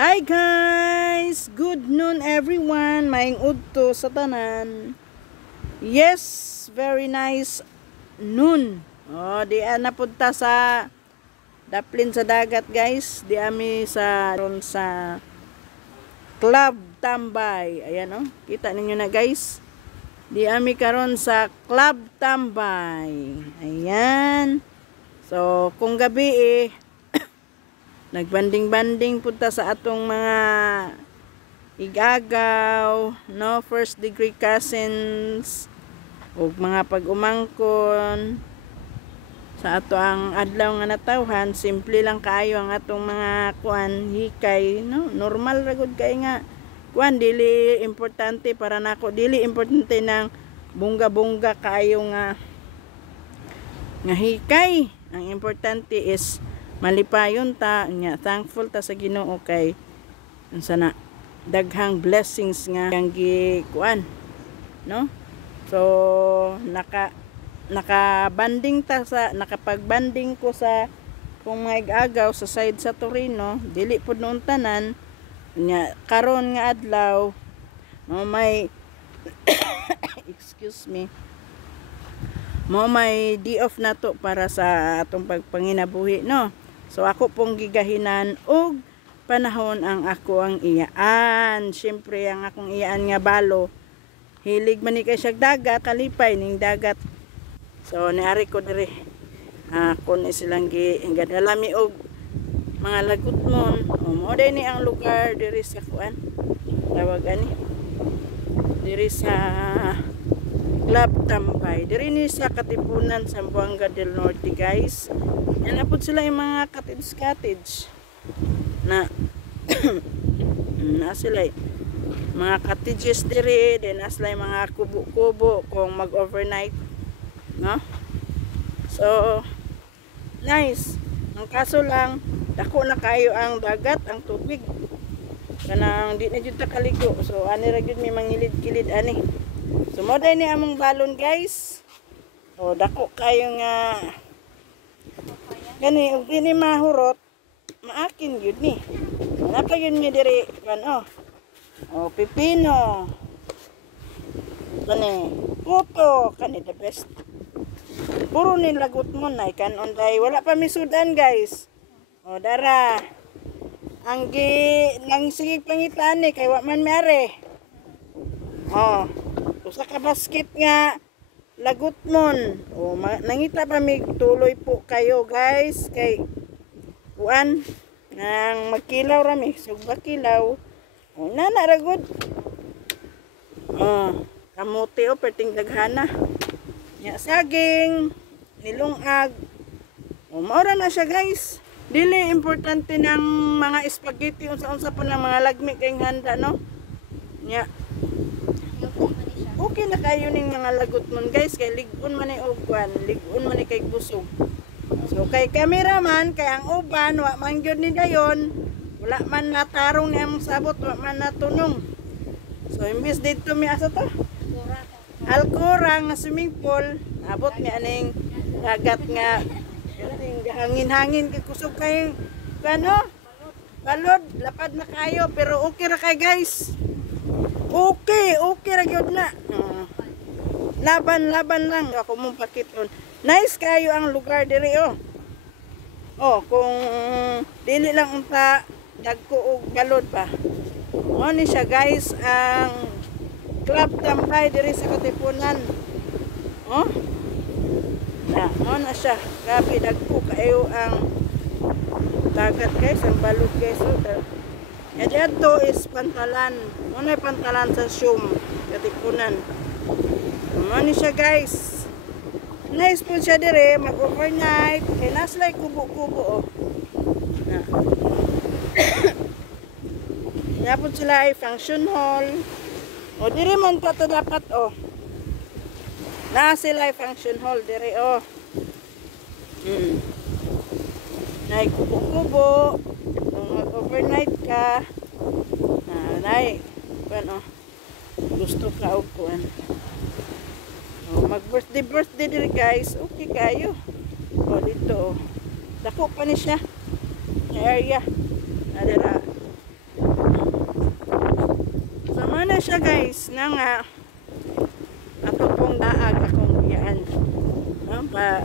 Hi guys! Good noon everyone! Maing udto sa tanan. Yes, very nice noon. Di napunta sa daplin sa dagat guys. Di ami sa Club Tambay. Ayan kita ninyo na guys. Di ami karon sa Club Tambay. Ayan. So, kung gabi nagbanding-banding punta sa atong mga igagaw, no, first degree cousins ug mga pag-umangkon sa ato ang adlaw nga natawhan. Simple lang kaayo ang atong mga kuan hikay, no, normal ra gud kay nga kuan dili importante para nako, dili importante ng bongga-bongga kaayo nga hikay. Ang importante is malipayon ta nya, thankful ta sa Ginoo kay sana daghang blessings nga ang gikuan, no. So nakabanding ta sa nakapagbanding ko sa kung mga igagaw sa side sa Torino, dili pud noon tanan nya karon nga adlaw no may excuse me, may day off na to para sa atong pagpanginabuhi, no. So ako pong gigahinan og panahon ang ako ang iyaan. Siyempre ang akong iyaan nga balo, hilig man ni kay siya dagat, kalipay ning dagat. So niari ko dire kun silang gadalami og mga lagutmon. Mao day ni ang lugar diri sa kuan, tawag ani diri sa Club Tambay. Diri ni sa Katipunan, Zamboanga del Norte guys. Yan na po sila yung mga cottage na na sila mga cottages diri, then na sila yung mga kubo-kubo kung mag-overnight, no. So nice. Ang kaso lang dako na kayo ang dagat, ang tubig kanang di na jud ta kaligo. So ani ra jud may mangilid-kilid ani. So mo day ni among balon guys. Dako kayo nga gani ug ini mahurot maakin yun ni. Napa yun mi diri kan pipino. Kani puto kani the best. Puro ni lagot mo na kan onday wala pa misudan guys. Dara ang nang sige pangitan ni kay wa man miare. Usa ka basket nga lagot mon. Nangita pa mi tuloy po kayo guys kay kuan nang magkilaw rami sugba kilaw. Nana ra gud. Kamuti perting daghana. Nya saging, nilungag. Maura na siya guys. Dili importante ng mga spaghetti unsa-unsa po ng mga lagmi kay handa, no. Nya okay na kayo ning mga lagot mon guys kay ligon man ni kuan, ligon man ni kay busog. So kay cameraman kay ang uban wa man gyud ni dayon, wala man natarong ni among sabot, wa man natunong. So imbis dito mi asa to Alcora nga swimming pool, abot ni aning dagat nga hangin-hangin kay kusog kay kano balod, lapad na kayo pero okay ra kay guys. Okay ra gyud na. Laban lang ako mong pakiton. Nice kayo ang lugar diri kung dili lang unta dagko og balod pa. Ni siya guys ang Club Tambay diri sa Katipunan. Na siya. Grabe dagko kayo ang dagat guys, ang balod guys. Dito is Pantalan. Muna Pantalan sa Sium, Katipunan. Muna siya guys. Nice po siya dire, mag-overnight. Kaya naslay kubo-kubo Napod sila ay function hall. Dire man pa to dapat na sila ay function hall dire Nay kubo-kubo. Mag-overnight ka. Nay gusto ka og kuan. Mag-birthday dire guys. Okay kayo. Dito dako pa ni siya area. Adira na siya guys na nga ato pong daag akong iyaan pa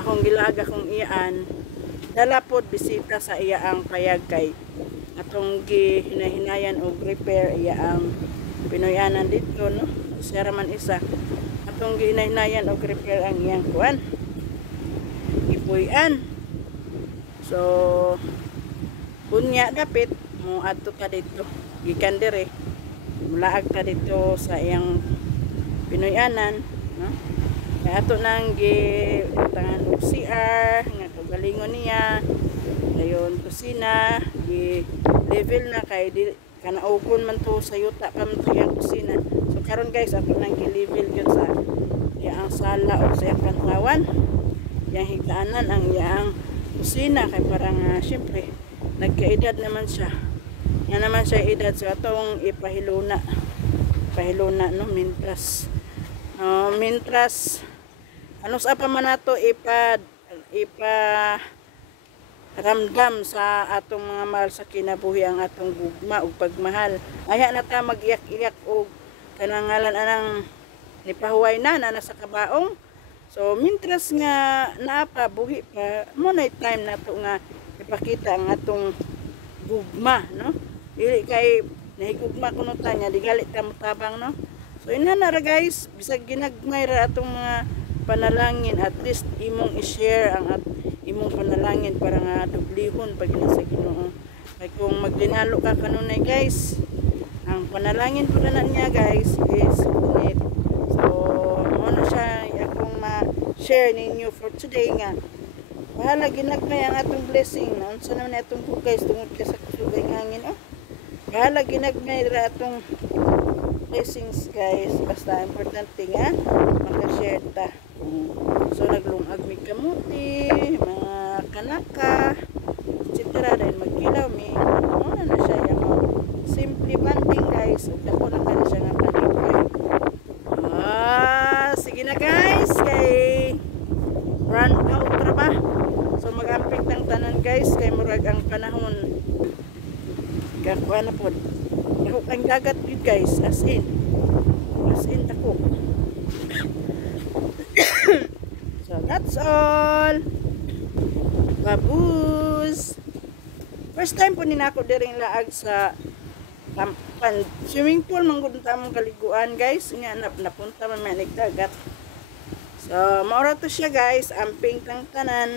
akong gilag akong iyaan dala pod bisita sa iyaang payag kay atong gihinahinayan og repair iyaang Pinoyanan dito no siya raman isa atong gihinahinayan og repair ang iyang kuan ipuy-an so unya dapit mo adto ka dito gikan dire mulaag ka dito sa iyang Pinoyanan no kaya ato nang gitangan og CR nga kagalingon niya dayon kusina gi level na kay di kanaugon man to sa yuta pa man to iyang kusina so karon guys ato nang gi-level gyud sa iyang sala o sa iyang kantawan yang higdaanan ang iyang kusina kay parang syempre nagkaedad naman siya nga naman siya edad so atong ipahiluna no mintras ano sa pa man nato ipa ramdam sa atong mga mahal sa kinabuhi ang atong gugma ug pagmahal aya na ta magiyak-iyak og kanangalan anang nipahuway na sa kabaong so mintras nga naapa buhi pa mo na time nato nga ipakita ang atong gugma no dili kay nahigugma kuno ta nya di galit ta mutabang no so inana ra guys bisag ginagmay ra atong mga panalangin at least imong i-share ang imong panalangin para nga dublihon pag sa Ginoo kay kung magdinalo ka kanunay guys ang panalangin ko na niya guys is unit so mo na siya akong ma-share ninyo for today nga bahala ginagmay ang atong blessing na unsa naman atong guys tungod ka sa kusugay hangin bahala ginagmay ra atong blessings guys basta importante nga maka-share ta so naglungag mi kamuti mga kanaka etc dahil magkilaw mi ano na siya yung simple banding guys ug dako na ka siya nga palipay sige na guys kay run out ra ba so magamping tang tanan guys kay murag ang panahon gakuha na pod ako ang dagat yun guys as in ako so that's all babus first time po ninako diring laag sa swimming pool manggod tamong kaliguan guys nga napunta man may dagat so maura to siya guys amping tang tanan